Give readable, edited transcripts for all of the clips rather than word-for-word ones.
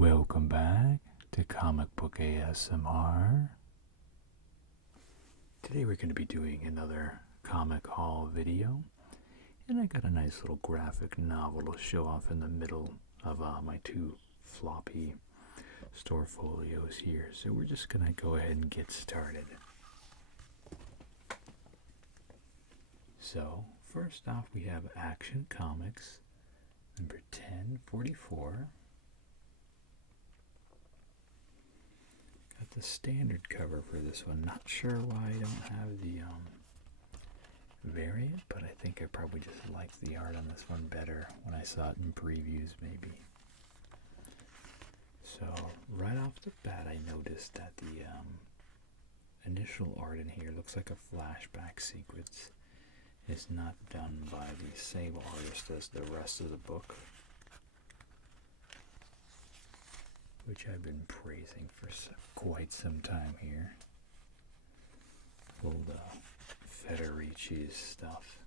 Welcome back to Comic Book ASMR. Today we're going to be doing another comic haul video, and I got a nice little graphic novel to show off in the middle of my two floppy store folios here. So we're just going to go ahead and get started. So first off, we have Action Comics number 1044. Got the standard cover for this one. Not sure why I don't have the variant, but I think I probably just liked the art on this one better when I saw it in previews maybe. So right off the bat I noticed that the initial art in here looks like a flashback sequence. It's not done by the same artist as the rest of the book, which I've been praising for quite some time here. Old Federici's stuff,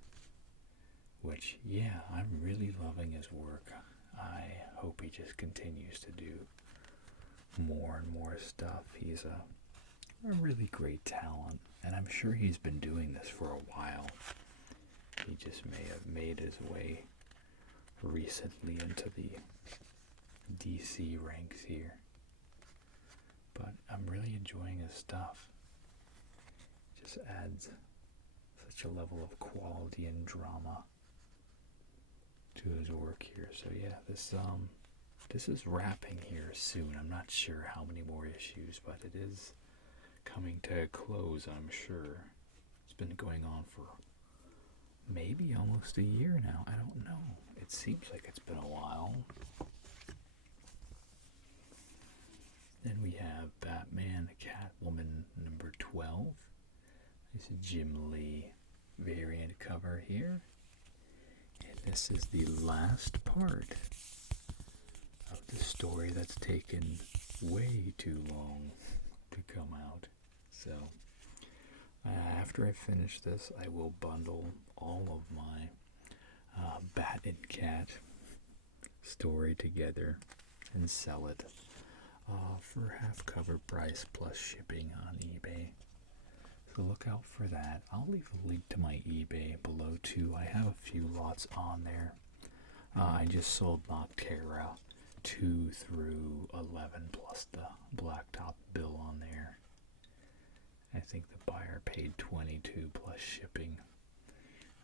which, yeah, I'm really loving his work. I hope he just continues to do more and more stuff. He's a really great talent, and I'm sure he's been doing this for a while. He just may have made his way recently into the DC ranks here, but I'm really enjoying his stuff. It just adds such a level of quality and drama to his work here. So yeah, this is wrapping here soon. I'm not sure how many more issues, but it is coming to a close, I'm sure. It's been going on for maybe almost a year now. I don't know. It seems like it's been a while. Then we have Batman Catwoman number 12. This is Jim Lee variant cover here. And this is the last part of the story that's taken way too long to come out. So after I finish this, I will bundle all of my Bat and Cat story together and sell it for half cover price plus shipping on eBay. So look out for that. I'll leave a link to my eBay below too. I have a few lots on there. I just sold Noctera 2 through 11 plus the blacktop bill on there. I think the buyer paid $22 plus shipping.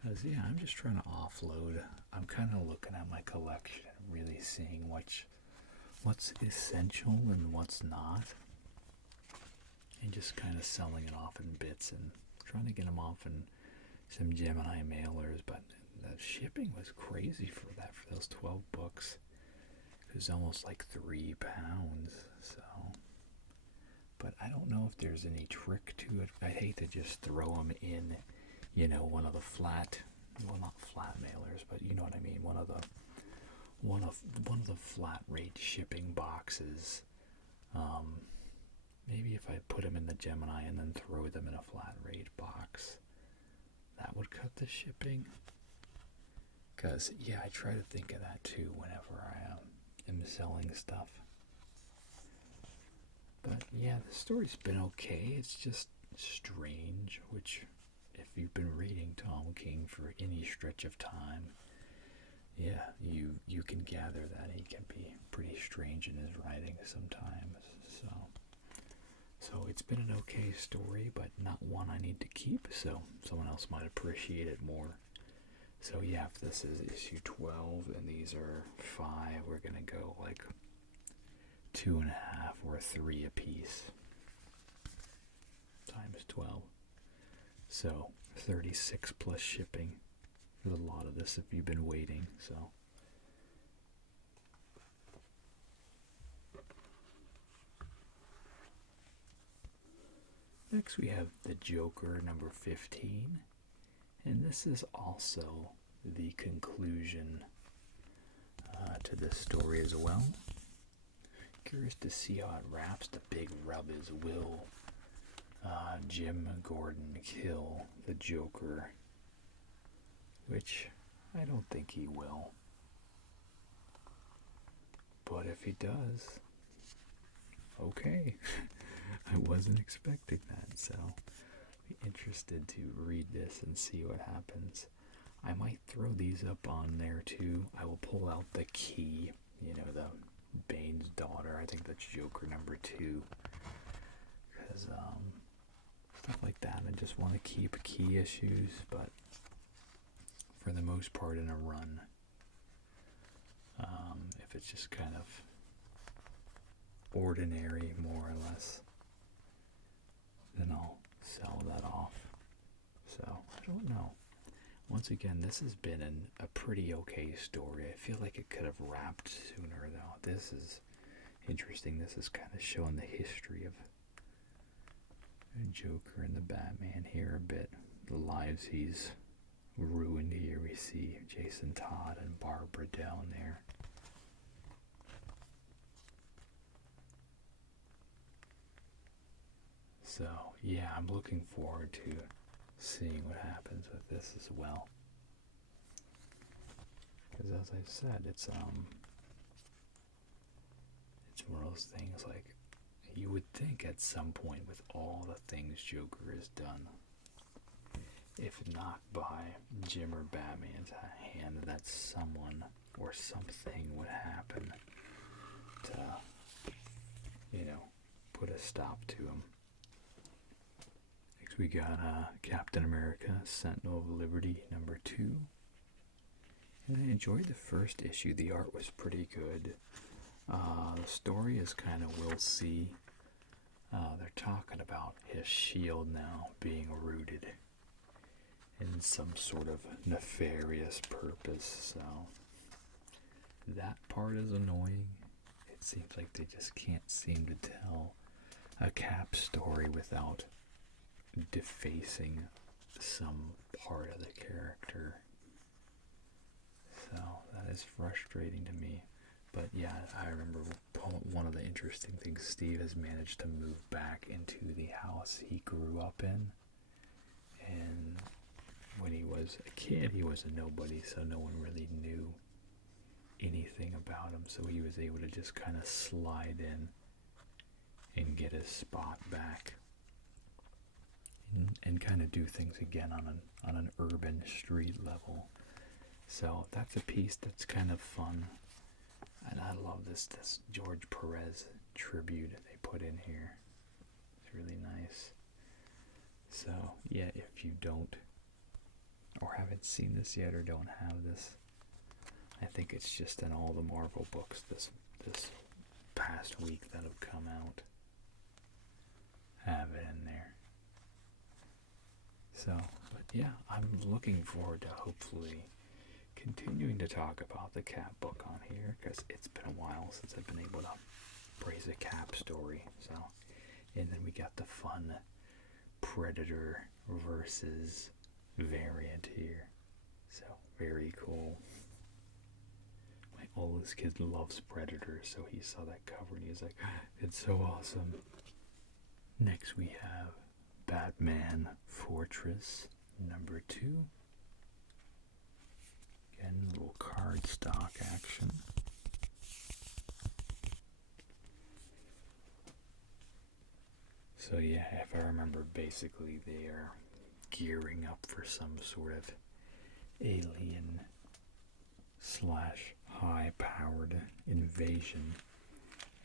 As yeah, I'm just trying to offload. I'm kind of looking at my collection and really seeing what's essential and what's not, and just kind of selling it off in bits and trying to get them off in some Gemini mailers. But the shipping was crazy for those 12 books. It was almost like £3. So, but I don't know if there's any trick to it. I'd hate to just throw them in, one of the not flat mailers, but you know what I mean, one of the flat rate shipping boxes. Maybe if I put them in the Gemini and then throw them in a flat rate box, that would cut the shipping. Because, yeah, I try to think of that too whenever I am selling stuff. But, yeah, the story's been okay. It's just strange, which, if you've been reading Tom King for any stretch of time, yeah, you can gather that he can be pretty strange in his writing sometimes. So it's been an okay story, but not one I need to keep, so someone else might appreciate it more. So yeah, if this is issue 12 and these are 5, we're gonna go like 2.5 or 3 a piece times 12. So 36 plus shipping. There's a lot of this if you've been waiting. So next we have the Joker number 15, and this is also the conclusion to this story as well. Curious to see how it wraps. The big rub is, will Jim Gordon kill the Joker? Which I don't think he will. But if he does, okay. I wasn't expecting that, so be interested to read this and see what happens. I might throw these up on there too. I will pull out the key, the Bane's daughter. I think that's Joker number 2. Because, stuff like that. I just want to keep key issues, but for the most part in a run, if it's just kind of ordinary, more or less, then I'll sell that off. So, I don't know. Once again, this has been a pretty okay story. I feel like it could have wrapped sooner, though. This is interesting. This is kind of showing the history of Joker and the Batman here a bit. The lives he's ruined here. We see Jason Todd and Barbara down there. So, yeah, I'm looking forward to seeing what happens with this as well. Because as I said, it's one of those things like you would think at some point with all the things Joker has done, if not by Jim or Batman's hand, that someone or something would happen to, put a stop to him. Next we got Captain America, Sentinel of Liberty, number 2. And I enjoyed the first issue. The art was pretty good. The story is kind of we'll see. They're talking about his shield now being rooted in some sort of nefarious purpose, so that part is annoying. It seems like they just can't seem to tell a Cap story without defacing some part of the character. So that is frustrating to me. But yeah, I remember one of the interesting things, Steve has managed to move back into the house he grew up in. And when he was a kid, he was a nobody, so no one really knew anything about him. So he was able to just kind of slide in and get his spot back. And kind of do things again on an urban street level. So that's a piece that's kind of fun. And I love this George Perez tribute they put in here. It's really nice. So, yeah, if you don't or haven't seen this yet or don't have this, I think it's just in all the Marvel books this past week that have come out. Have it in there. So, but yeah, I'm looking forward to hopefully continuing to talk about the Cap book on here, because it's been a while since I've been able to praise a Cap story. So, and then we got the fun Predator versus variant here. So, very cool. My oldest kid loves Predator, so he saw that cover and he's like, it's so awesome. Next we have Batman Fortress number 2. Again, a little cardstock action. So yeah, if I remember, basically they are gearing up for some sort of alien / high-powered invasion,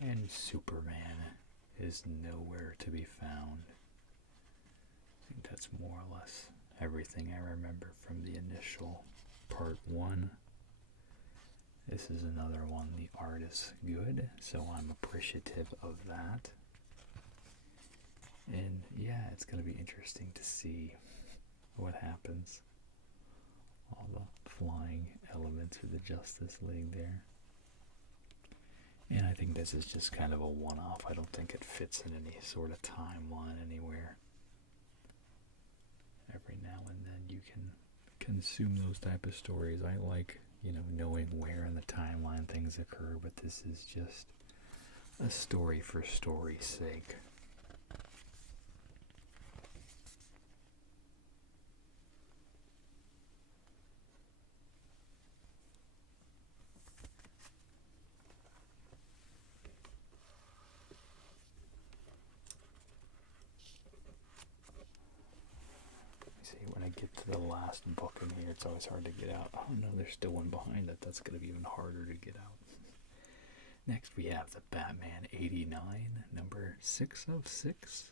and Superman is nowhere to be found. I think that's more or less everything I remember from the initial part 1. This is another one. The art is good, so I'm appreciative of that. And yeah, it's going to be interesting to see what happens. All the flying elements of the Justice League there. And I think this is just kind of a one-off. I don't think it fits in any sort of timeline anywhere. Every now and then you can consume those type of stories. I like, knowing where in the timeline things occur, but this is just a story for story's sake. get to the last book in here. It's always hard to get out. Oh no, there's still one behind it. That's going to be even harder to get out. Next we have the Batman 89, number 6 of 6.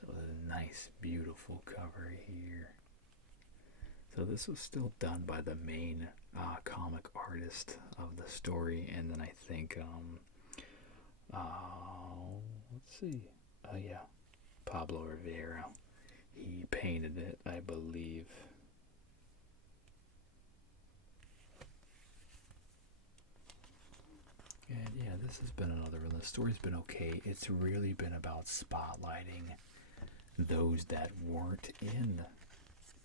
So a nice, beautiful cover here. So this was still done by the main comic artist of the story, and then I think, let's see, yeah, Pablo Rivera. He painted it, I believe. And yeah, this has been another one. The story's been okay. It's really been about spotlighting those that weren't in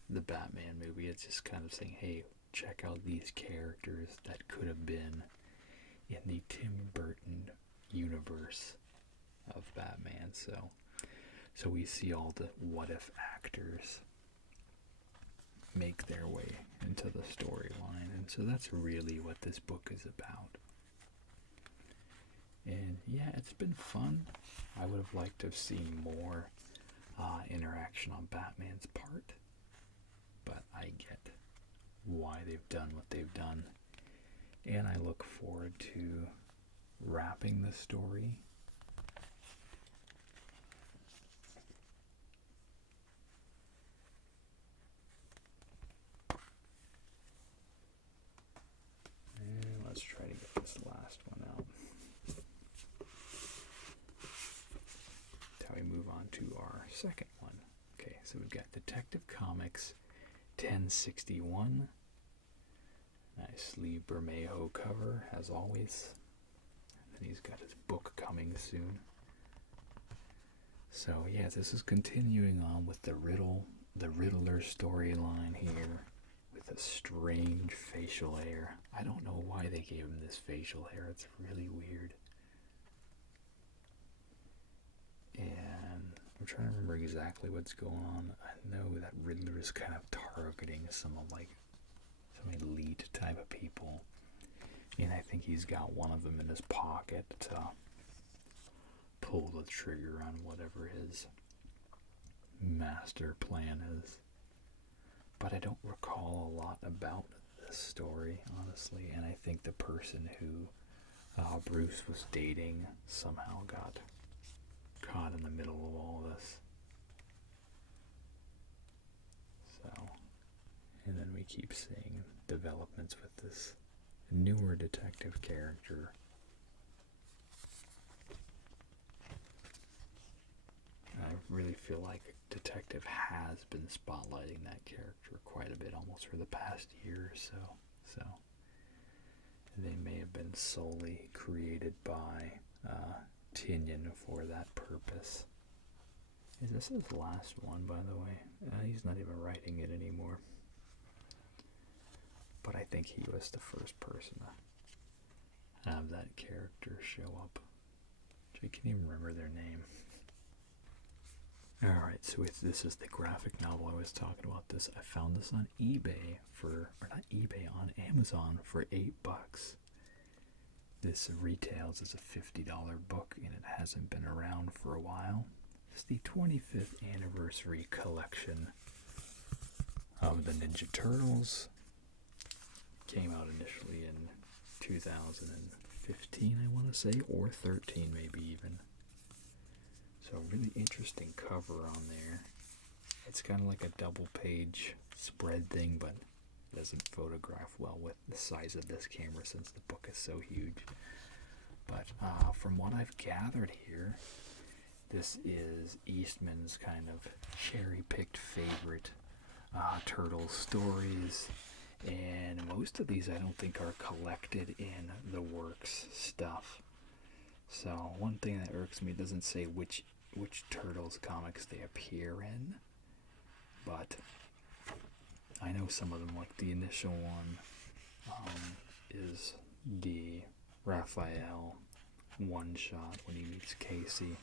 the Batman movie. It's just kind of saying, hey, check out these characters that could have been in the Tim Burton universe of Batman. So we see all the what if actors make their way into the storyline, and so that's really what this book is about. And yeah, it's been fun. I would have liked to have seen more interaction on Batman's part, but I get why they've done what they've done, and I look forward to wrapping the story. And let's try to get this last one out. Now we move on to our second one. Okay, so we've got Detective Comics 1061. Nice Lee Bermejo cover, as always. And he's got his book coming soon. So yeah, this is continuing on with the Riddler storyline here, with a strange facial hair. I don't know why they gave him this facial hair. It's really weird. And I'm trying to remember exactly what's going on. I know that Riddler is kind of targeting some elite type of people, and I think he's got one of them in his pocket to pull the trigger on whatever his master plan is. But I don't recall a lot about this story, honestly, and I think the person who Bruce was dating somehow got caught in the middle of all this. So, and then we keep seeing developments with this newer detective character. I really feel like Detective has been spotlighting that character quite a bit, almost for the past year or so. So they may have been solely created by Tinian for that purpose. Is this his last one, by the way? He's not even writing it anymore. But I think he was the first person to have that character show up. I can't even remember their name. Alright, so this is the graphic novel I was talking about. This I found this on eBay on Amazon for $8. This retails as a $50 book, and it hasn't been around for a while. It's the 25th anniversary collection of the Ninja Turtles. Came out initially in 2015, I want to say, or 13 maybe even. So a really interesting cover on there. It's kind of like a double page spread thing, but it doesn't photograph well with the size of this camera since the book is so huge. But from what I've gathered here, this is Eastman's kind of cherry-picked favorite turtle stories. And most of these I don't think are collected in the Works stuff. So one thing that irks me, it doesn't say which Turtles comics they appear in, but I know some of them, like the initial one is the Raphael one-shot when he meets Casey.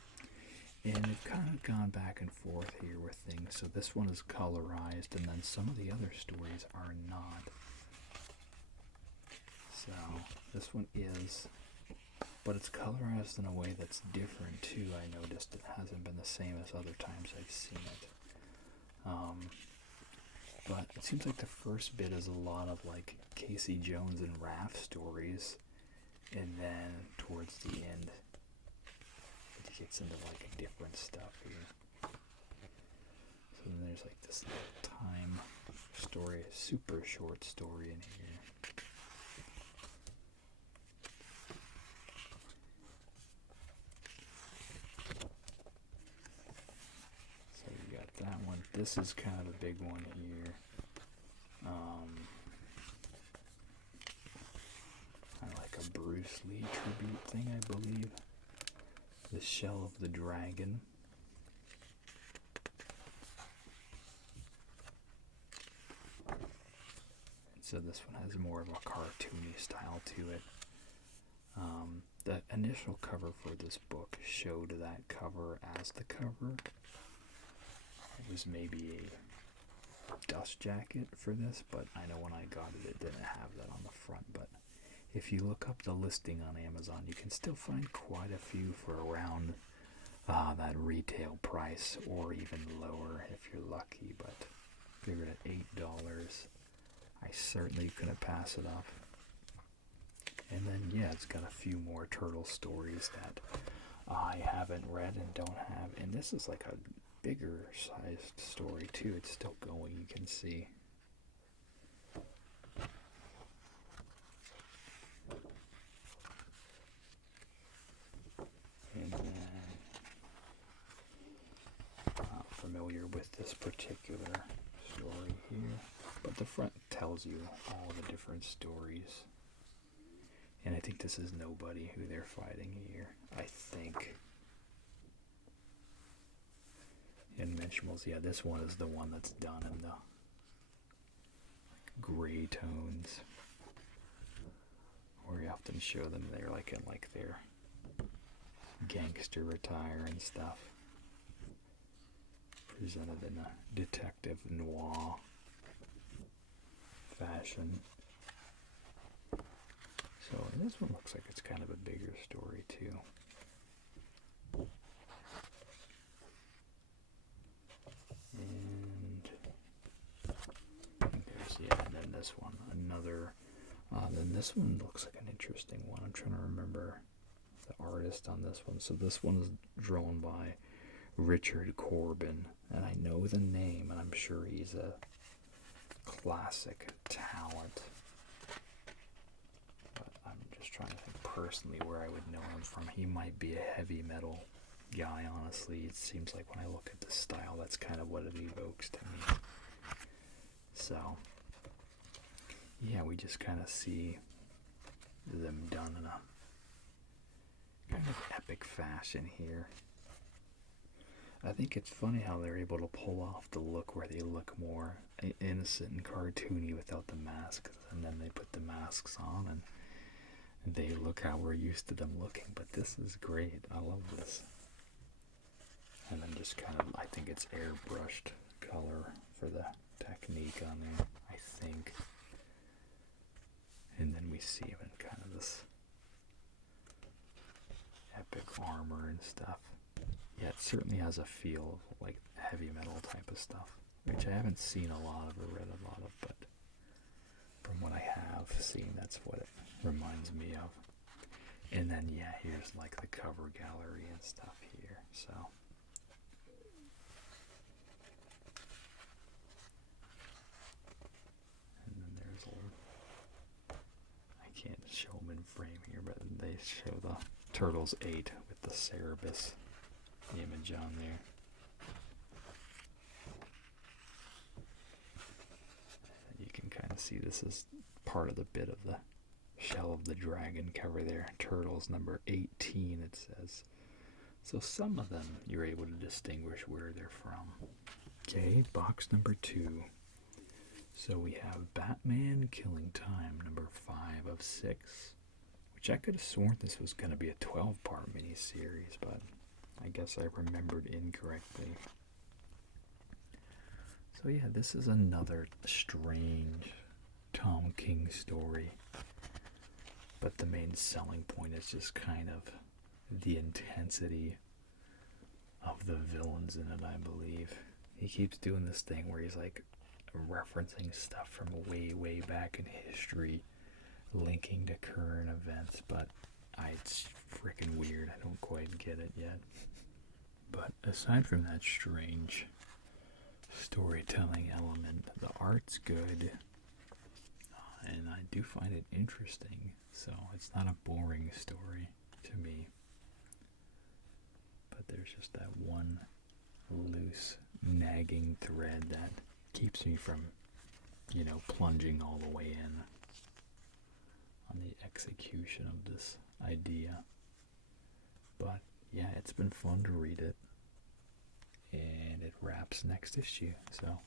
And they've kind of gone back and forth here with things. So this one is colorized, and then some of the other stories are not. So this one is, but it's colorized in a way that's different too. I noticed it hasn't been the same as other times I've seen it. But it seems like the first bit is a lot of like Casey Jones and Raph stories, and then towards the end it gets into like different stuff here. So then there's like this little time story, super short story in here. So you got that one. This is kind of a big one here. Kind of like a Bruce Lee tribute thing, I believe. The Shell of the Dragon. So this one has more of a cartoony style to it. The initial cover for this book showed that cover as the cover. It was maybe a dust jacket for this, but I know when I got it, it didn't have that on the front. But if you look up the listing on Amazon, you can still find quite a few for around that retail price, or even lower if you're lucky. But figured at $8, I certainly couldn't pass it up. And then, yeah, it's got a few more turtle stories that I haven't read and don't have. And this is like a bigger sized story, too. It's still going, you can see. And then, I'm not familiar with this particular story here, but the front tells you all the different stories. And I think this is Nobody who they're fighting here, I think. And Mentionables, yeah, this one is the one that's done in the gray tones. Where you often show them they're like in like their gangster attire and stuff. Presented in a detective noir fashion. So this one looks like it's kind of a bigger story too. And then this one, another. Then this one looks like an interesting one. I'm trying to remember the artist on this one. So this one is drawn by Richard Corbin, and I know the name, and I'm sure he's a classic talent. Trying to think personally where I would know him from. He might be a heavy metal guy, honestly. It seems like when I look at the style, that's kind of what it evokes to me. So, yeah, we just kind of see them done in a kind of epic fashion here. I think it's funny how they're able to pull off the look where they look more innocent and cartoony without the masks, and then they put the masks on and they look how we're used to them looking. But this is great. I love this. And then just kind of, I think it's airbrushed color for the technique on there, I think. And then we see him in kind of this epic armor and stuff. Yeah, it certainly has a feel of like heavy metal type of stuff, which I haven't seen a lot of or read a lot of, but from what I have seen, that's what it reminds me of. And then, yeah, here's like the cover gallery and stuff here. So, and then there's I can't show them in frame here, but they show the Turtles 8 with the Cerebus image on there. And you can kind of see this is part of the bit of the Shell of the Dragon cover there. Turtles number 18, it says. So some of them you're able to distinguish where they're from. Okay, box number 2. So we have Batman Killing Time, number 5 of 6. Which I could have sworn this was going to be a 12-part miniseries, but I guess I remembered incorrectly. So yeah, this is another strange Tom King story. But the main selling point is just kind of the intensity of the villains in it, I believe. He keeps doing this thing where he's like referencing stuff from way, way back in history, linking to current events, but it's freaking weird. I don't quite get it yet. But aside from that strange storytelling element, the art's good, and I do find it interesting, so it's not a boring story to me. But there's just that one loose, nagging thread that keeps me from, plunging all the way in on the execution of this idea. But yeah, it's been fun to read it, and it wraps next issue, so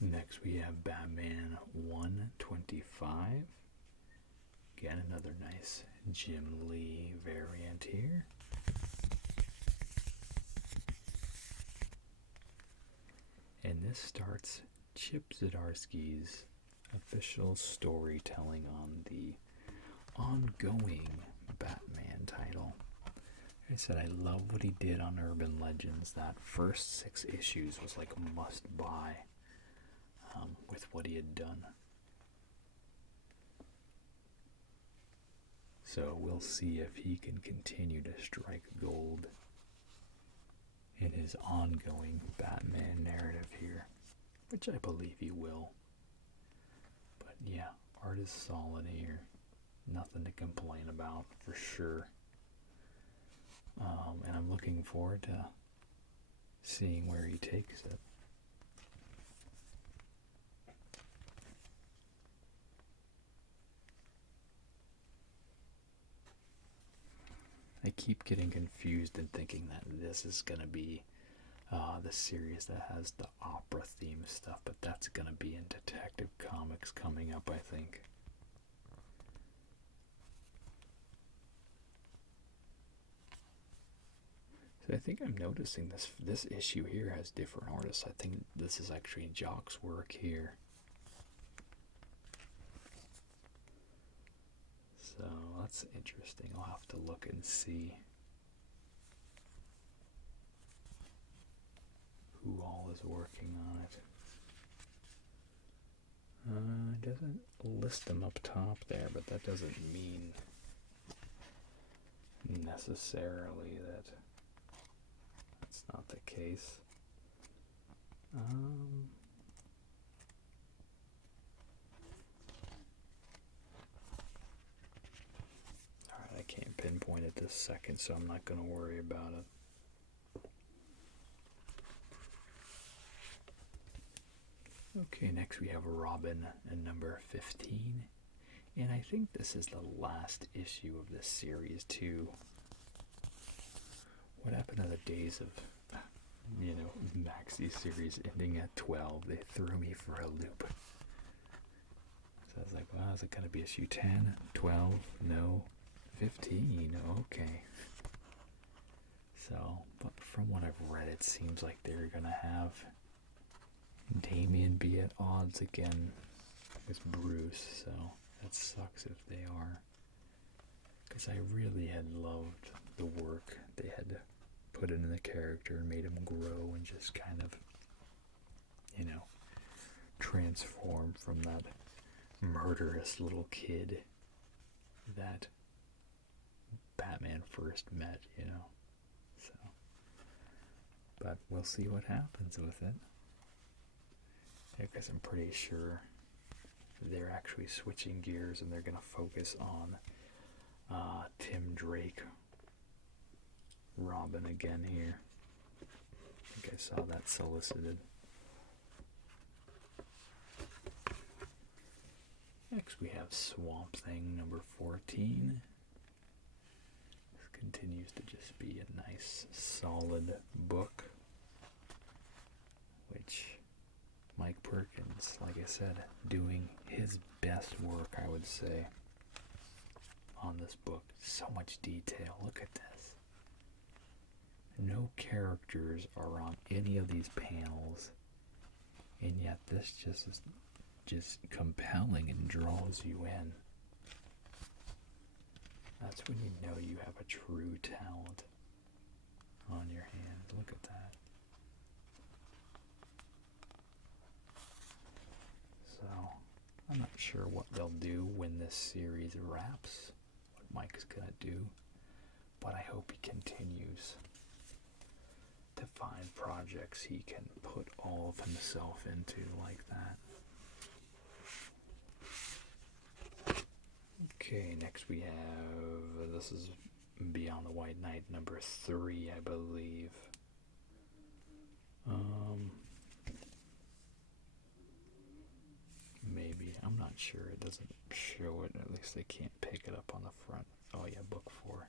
next we have Batman 125. Again, another nice Jim Lee variant here. And this starts Chip Zdarsky's official storytelling on the ongoing Batman title. Like I said, I love what he did on Urban Legends. That first 6 issues was like a must-buy with what he had done. So we'll see if he can continue to strike gold in his ongoing Batman narrative here, which I believe he will. But yeah, art is solid here. Nothing to complain about for sure. And I'm looking forward to seeing where he takes it. I keep getting confused and thinking that this is going to be the series that has the opera theme stuff, but that's going to be in Detective Comics coming up, I think. So I think I'm noticing this issue here has different artists. I think this is actually Jock's work here. So that's interesting. I'll have to look and see who all is working on it. It doesn't list them up top there, but that doesn't mean necessarily that that's not the case. Alright, I can't pinpoint it this second, so I'm not going to worry about it. Okay, next we have Robin and number 15. And I think this is the last issue of this series too. What happened to the days of, maxi series ending at 12? They threw me for a loop. So I was like, wow, is it going to be issue 10, 12, no, 15, okay. So, but from what I've read, it seems like they're going to have Damian be at odds again with Bruce, so that sucks if they are. Because I really had loved the work they had put into the character and made him grow and just kind of, transform from that murderous little kid that Batman first met, So, but we'll see what happens with it. Because I'm pretty sure they're actually switching gears and they're going to focus on Tim Drake Robin again here. I think I saw that solicited. Next we have Swamp Thing number 14. This continues to just be a nice solid book, which Mike Perkins, like I said, doing his best work, I would say, on this book. So much detail. Look at this. No characters are on any of these panels, and yet this just is just compelling and draws you in. That's when you know you have a true talent on your hands. Look at that. So, I'm not sure what they'll do when this series wraps, what Mike is going to do, but I hope he continues to find projects he can put all of himself into like that. Okay, next we have, this is Beyond the White Knight number 3, I believe. Maybe, I'm not sure. It doesn't show it. At least they can't pick it up on the front. Oh yeah, book 4.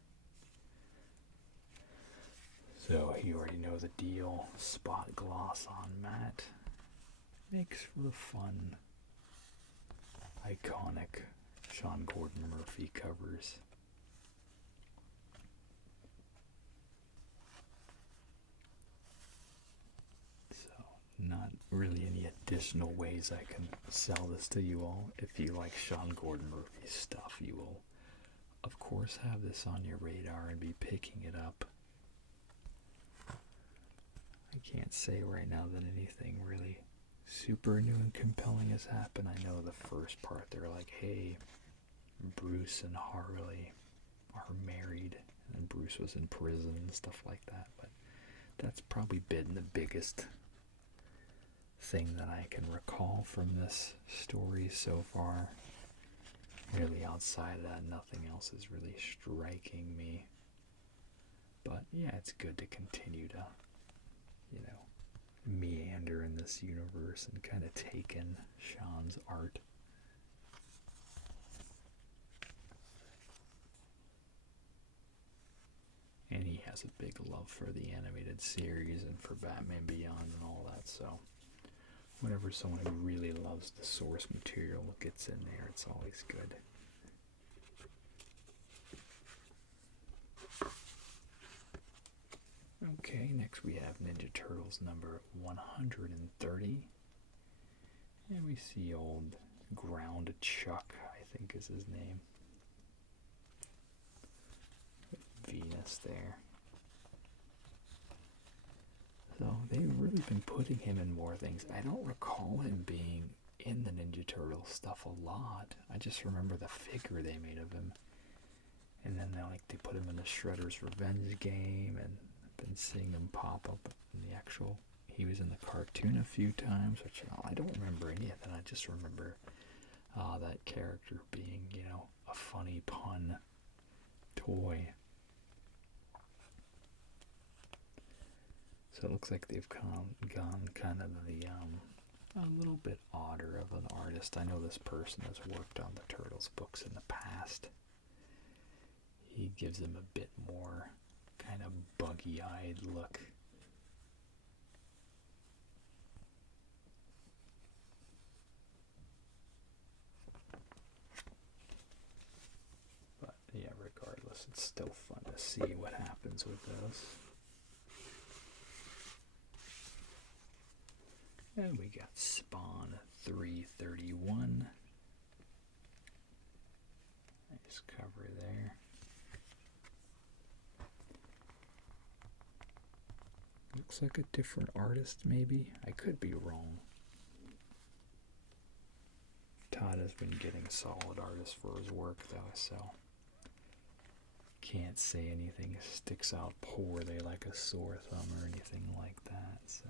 So you already know the deal. Spot gloss on matte. Makes for the fun, iconic Sean Gordon Murphy covers. So, not really any additional ways I can sell this to you all. If you like Sean Gordon Murphy stuff, you will, of course, have this on your radar and be picking it up. I can't say right now that anything really super new and compelling has happened. I know the first part, they're like, hey, Bruce and Harley are married, and Bruce was in prison and stuff like that, but that's probably been the biggest thing that I can recall from this story so far. Really, outside of that, nothing else is really striking me. But yeah, it's good to continue to, you know, meander in this universe and kind of take in Sean's art. And he has a big love for the animated series and for Batman Beyond and all that, so whenever someone who really loves the source material gets in there, it's always good. Okay, next we have Ninja Turtles number 130. And we see old Ground Chuck, I think is his name. Venus there. So they've really been putting him in more things. I don't recall him being in the Ninja Turtle stuff a lot. I just remember the figure they made of him. And then they put him in the Shredder's Revenge game, and I've been seeing him pop up in the actual, he was in the cartoon a few times, which I don't remember any of that. I just remember that character being, you know, a funny pun toy. So it looks like they've gone kind of the, a little bit odder of an artist. I know this person has worked on the Turtles books in the past. He gives them a bit more kind of buggy-eyed look. But yeah, regardless, it's still fun to see what happens with those. And we got Spawn 331. Nice cover there. Looks like a different artist, maybe. I could be wrong. Todd has been getting solid artists for his work, though, so can't say anything sticks out poorly like a sore thumb or anything like that, so.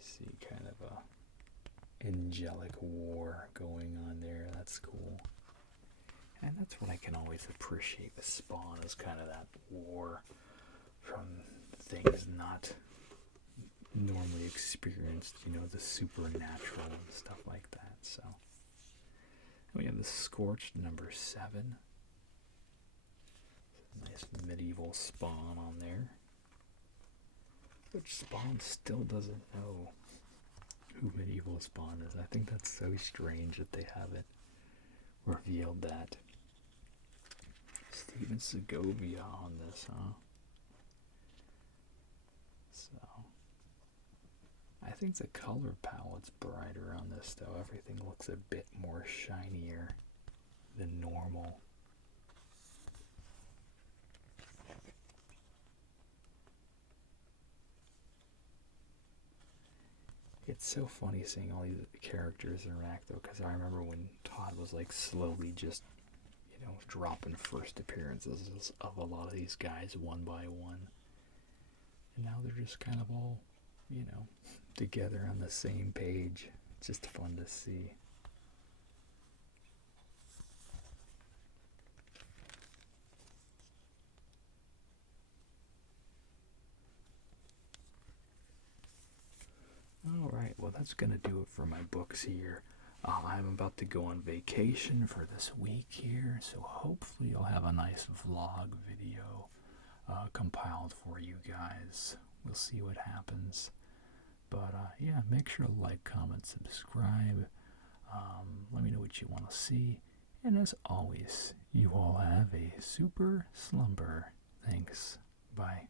See kind of a angelic war going on there. That's cool. And that's what I can always appreciate with Spawn, is kind of that war from things not normally experienced, you know, the supernatural and stuff like that. So we have the Scorched number 7. Nice medieval Spawn on there, which Spawn still doesn't know who medieval spawn is. I think that's so strange that they haven't revealed that. Steven Segovia on this, huh? So, I think the color palette's brighter on this, though. Everything looks a bit more shinier than normal. It's so funny seeing all these characters interact, though, because I remember when Todd was like slowly just, dropping first appearances of a lot of these guys one by one. And now they're just kind of all, together on the same page. It's just fun to see. Alright, well that's going to do it for my books here. I'm about to go on vacation for this week here, so hopefully I'll have a nice vlog video compiled for you guys. We'll see what happens. But yeah, make sure to like, comment, subscribe. Let me know what you want to see. And as always, you all have a super slumber. Thanks. Bye.